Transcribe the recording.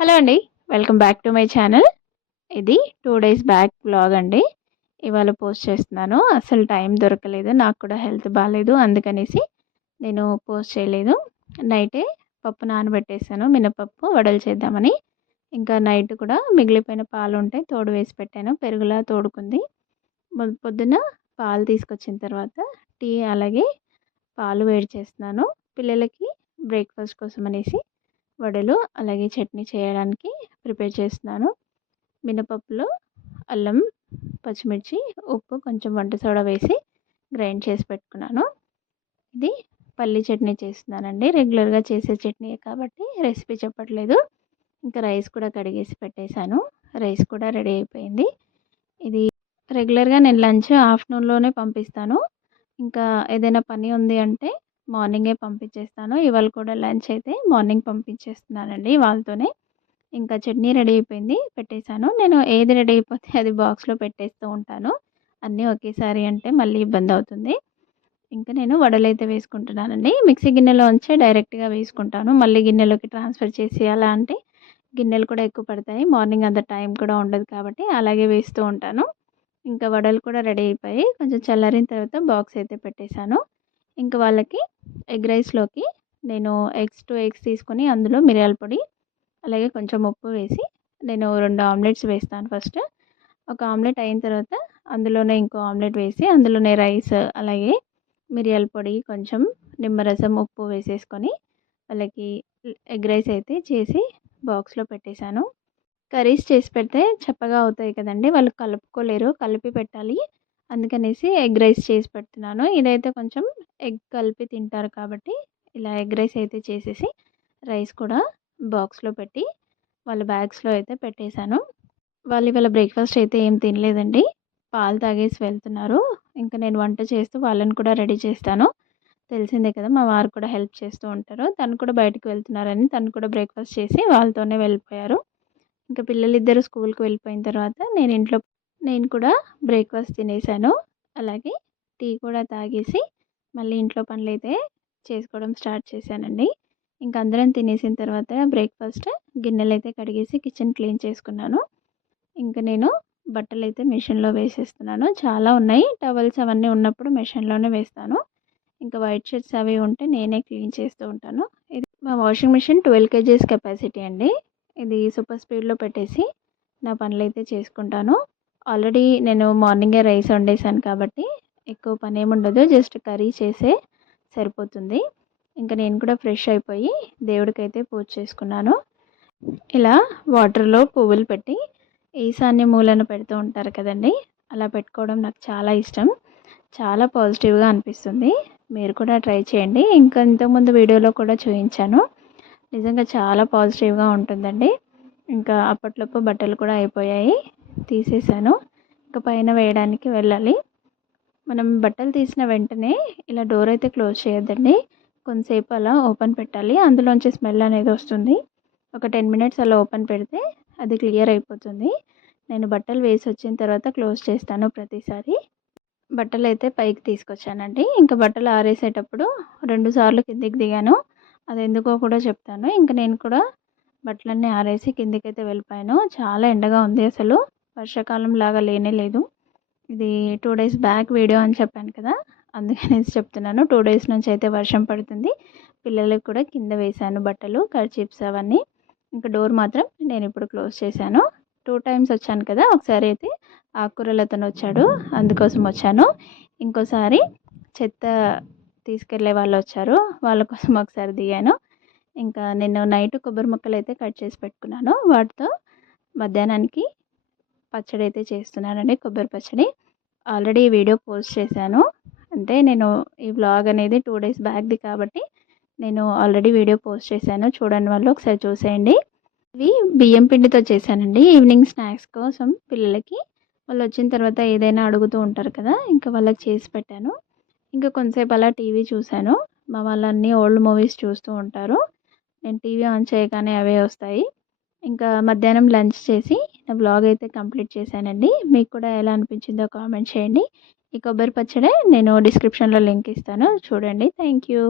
Hello అండి. Welcome back to my channel. ఇది two days back blog అండి. ఇవాళ పోస్ట్ చేస్తున్నాను. అసలు టైం దొరకలేదు. నాకు కూడా హెల్త్ బాగాలేదు అందుకనేసి నేను పోస్ట్ చేయలేదు. నైటే పప్పు నానబెట్టేసాను. మినపప్పు వడలు చేద్దామని. ఇంకా నైట్ కూడా మిగిలిపోయిన పాలు ఉంటే తోడు వేసి పెట్టాను. పెరుగులా తోడుకుంది. పొద్దున పాలు తీసుకొచ్చిన తర్వాత టీ అలాగే పాలు వేడి చేస్తున్నాను. పిల్లలకి బ్రేక్ఫాస్ట్ కోసం అనేసి వడలు అలాగే చట్నీ చేయడానికి ప్రిపేర్ చేస్తున్నాను. మినపప్పులో అల్లం పచ్చిమిర్చి ఉప్పు కొంచెం వంట సోడా వేసి గ్రైండ్ చేసి పెట్టుకున్నాను. ఇది పల్లి చట్నీ చేస్తున్నానండి. రెగ్యులర్గా చేసే చట్నీ కాబట్టి రెసిపీ చెప్పట్లేదు. ఇంకా రైస్ కూడా కడిగేసి పెట్టేశాను. రైస్ కూడా రెడీ అయిపోయింది. ఇది రెగ్యులర్గా నేను లంచ్ ఆఫ్టర్నూన్లోనే పంపిస్తాను. ఇంకా ఏదైనా పని ఉంది అంటే మార్నింగే పంపించేస్తాను. ఇవాళ కూడా లంచ్ అయితే మార్నింగ్ పంపించేస్తున్నానండి వాళ్ళతోనే. ఇంకా చట్నీ రెడీ అయిపోయింది పెట్టేశాను. నేను ఏది రెడీ అయిపోతే అది బాక్స్లో పెట్టేస్తూ ఉంటాను. అన్నీ ఒకేసారి అంటే మళ్ళీ ఇబ్బంది అవుతుంది. ఇంకా నేను వడలు అయితే వేసుకుంటున్నానండి. మిక్సీ గిన్నెలో ఉంచే డైరెక్ట్గా వేసుకుంటాను. మళ్ళీ గిన్నెలోకి ట్రాన్స్ఫర్ చేసి అలా అంటే గిన్నెలు కూడా ఎక్కువ పడతాయి. మార్నింగ్ అంత టైం కూడా ఉండదు కాబట్టి అలాగే వేస్తూ ఉంటాను. ఇంకా వడలు కూడా రెడీ అయిపోయి కొంచెం చల్లారిన తర్వాత బాక్స్ అయితే పెట్టేశాను. ఇంకా వాళ్ళకి ఎగ్ రైస్లోకి నేను ఎగ్స్ టూ ఎగ్స్ తీసుకొని అందులో మిరియాల పొడి అలాగే కొంచెం ఉప్పు వేసి నేను రెండు ఆమ్లెట్స్ వేస్తాను ఫస్ట్. ఒక ఆమ్లెట్ అయిన తర్వాత అందులోనే ఇంకో ఆమ్లెట్ వేసి అందులోనే రైస్ అలాగే మిరియాల పొడి కొంచెం నిమ్మరసం ఉప్పు వేసేసుకొని వాళ్ళకి ఎగ్ రైస్ అయితే చేసి బాక్స్లో పెట్టేశాను. కర్రీస్ చేసి పెడితే చప్పగా అవుతాయి కదండి వాళ్ళు కలుపుకోలేరు కలిపి పెట్టాలి. అందుకనేసి ఎగ్ రైస్ చేసి పెడుతున్నాను. ఇదైతే కొంచెం ఎగ్ కలిపి తింటారు కాబట్టి ఇలా ఎగ్ రైస్ అయితే చేసేసి రైస్ కూడా బాక్స్లో పెట్టి వాళ్ళ బ్యాగ్స్లో అయితే పెట్టేశాను. వాళ్ళు ఇవాళ బ్రేక్ఫాస్ట్ అయితే ఏం తినలేదండి. పాలు తాగేసి వెళ్తున్నారు. ఇంకా నేను వంట చేస్తూ వాళ్ళని కూడా రెడీ చేస్తాను. తెలిసిందే కదా మా వారు కూడా హెల్ప్ చేస్తూ ఉంటారు. తను కూడా బయటకు వెళ్తున్నారని తను కూడా బ్రేక్ఫాస్ట్ చేసి వాళ్ళతోనే వెళ్ళిపోయారు. ఇంకా పిల్లలిద్దరూ స్కూల్కి వెళ్ళిపోయిన తర్వాత నేను ఇంట్లో నేను కూడా బ్రేక్ఫాస్ట్ తినేసాను. అలాగే టీ కూడా తాగేసి మళ్ళీ ఇంట్లో పనులు అయితే చేసుకోవడం స్టార్ట్ చేశానండి. ఇంకా అందరం తినేసిన తర్వాత బ్రేక్ఫాస్ట్ గిన్నెలు అయితే కడిగేసి కిచెన్ క్లీన్ చేసుకున్నాను. ఇంకా నేను బట్టలు అయితే మిషన్లో వేసేస్తున్నాను. చాలా ఉన్నాయి. టవల్స్ అవన్నీ ఉన్నప్పుడు మిషన్లోనే వేస్తాను. ఇంకా వైట్ షర్ట్స్ అవి ఉంటే నేనే క్లీన్ చేస్తూ ఉంటాను. ఇది మా washing machine twelve KGs capacity అండి. ఇది సూపర్ స్పీడ్లో పెట్టేసి నా పనులు అయితే చేసుకుంటాను. ఆల్రెడీ నేను మార్నింగే రైస్ వండేసాను కాబట్టి ఎక్కువ పని ఏముండదు జస్ట్ కర్రీ చేసే సరిపోతుంది. ఇంకా నేను కూడా ఫ్రెష్ అయిపోయి దేవుడికైతే పూజ చేసుకున్నాను. ఇలా వాటర్లో పువ్వులు పెట్టి ఈశాన్య మూలను పెడుతూ ఉంటారు కదండి అలా పెట్టుకోవడం నాకు చాలా ఇష్టం. చాలా పాజిటివ్గా అనిపిస్తుంది. మీరు కూడా ట్రై చేయండి. ఇంకా ఇంతకుముందు వీడియోలో కూడా చూపించాను. నిజంగా చాలా పాజిటివ్గా ఉంటుందండి. ఇంకా అప్పట్లోపు బట్టలు కూడా అయిపోయాయి. తీసేసాను. ఇంకా పైన వేయడానికి వెళ్ళాలి. మనం బట్టలు తీసిన వెంటనే ఇలా డోర్ అయితే క్లోజ్ చేయొద్దండి. కొంతసేపు అలా ఓపెన్ పెట్టాలి. అందులోంచి స్మెల్ అనేది వస్తుంది. ఒక టెన్ మినిట్స్ అలా ఓపెన్ పెడితే అది క్లియర్ అయిపోతుంది. నేను బట్టలు వేసి వచ్చిన తర్వాత క్లోజ్ చేస్తాను ప్రతిసారి. బట్టలు అయితే పైకి తీసుకొచ్చానండి. ఇంకా బట్టలు ఆరేసేటప్పుడు రెండు సార్లు కిందికి దిగాను. అది ఎందుకో కూడా చెప్తాను. ఇంకా నేను కూడా బట్టలన్నీ ఆరేసి కిందికైతే వెళ్ళిపోయాను. చాలా ఎండగా ఉంది అసలు. వర్షాకాలం లాగా లేనే లేదు. ఇది టూ డేస్ బ్యాక్ వీడియో అని చెప్పాను కదా అందుకనేసి చెప్తున్నాను. టూ డేస్ నుంచి అయితే వర్షం పడుతుంది. పిల్లలకు కూడా కింద వేశాను బట్టలు కర్చీప్స్ అవన్నీ. ఇంకా డోర్ మాత్రం నేను ఇప్పుడు క్లోజ్ చేశాను. టూ టైమ్స్ వచ్చాను కదా ఒకసారి అయితే ఆకుకూరలతో వచ్చాడు అందుకోసం వచ్చాను. ఇంకోసారి చెత్త తీసుకెళ్ళే వాళ్ళు వచ్చారు వాళ్ళ కోసం ఒకసారి దిగాను. ఇంకా నేను నైట్ కొబ్బరి ముక్కలు అయితే కట్ చేసి పెట్టుకున్నాను. వాటితో మధ్యాహ్నానికి పచ్చడి అయితే చేస్తున్నానండి కొబ్బరి పచ్చడి. ఆల్రెడీ వీడియో పోస్ట్ చేశాను. అంటే నేను ఈ వ్లాగ్ అనేది టూ డేస్ బ్యాక్ది కాబట్టి నేను ఆల్రెడీ వీడియో పోస్ట్ చేశాను. చూడని వాళ్ళు ఒకసారి చూసేయండి. ఇవి బియ్యం పిండితో చేశానండి. ఈవినింగ్ స్నాక్స్ కోసం పిల్లలకి వాళ్ళు వచ్చిన తర్వాత ఏదైనా అడుగుతూ ఉంటారు కదా ఇంకా వాళ్ళకి చేసి పెట్టాను. ఇంకా కొంతసేపు అలా టీవీ చూశాను. మా వాళ్ళన్నీ ఓల్డ్ మూవీస్ చూస్తూ ఉంటారు. నేను టీవీ ఆన్ చేయగానే అవే వస్తాయి. ఇంకా మధ్యాహ్నం లంచ్ చేసి నా బ్లాగ్ అయితే కంప్లీట్ చేశానండి. మీకు కూడా ఎలా అనిపించిందో కామెంట్ చేయండి. ఈ కొబ్బరి పచ్చడి నేను డిస్క్రిప్షన్లో లింక్ ఇస్తాను. చూడండి. Thank you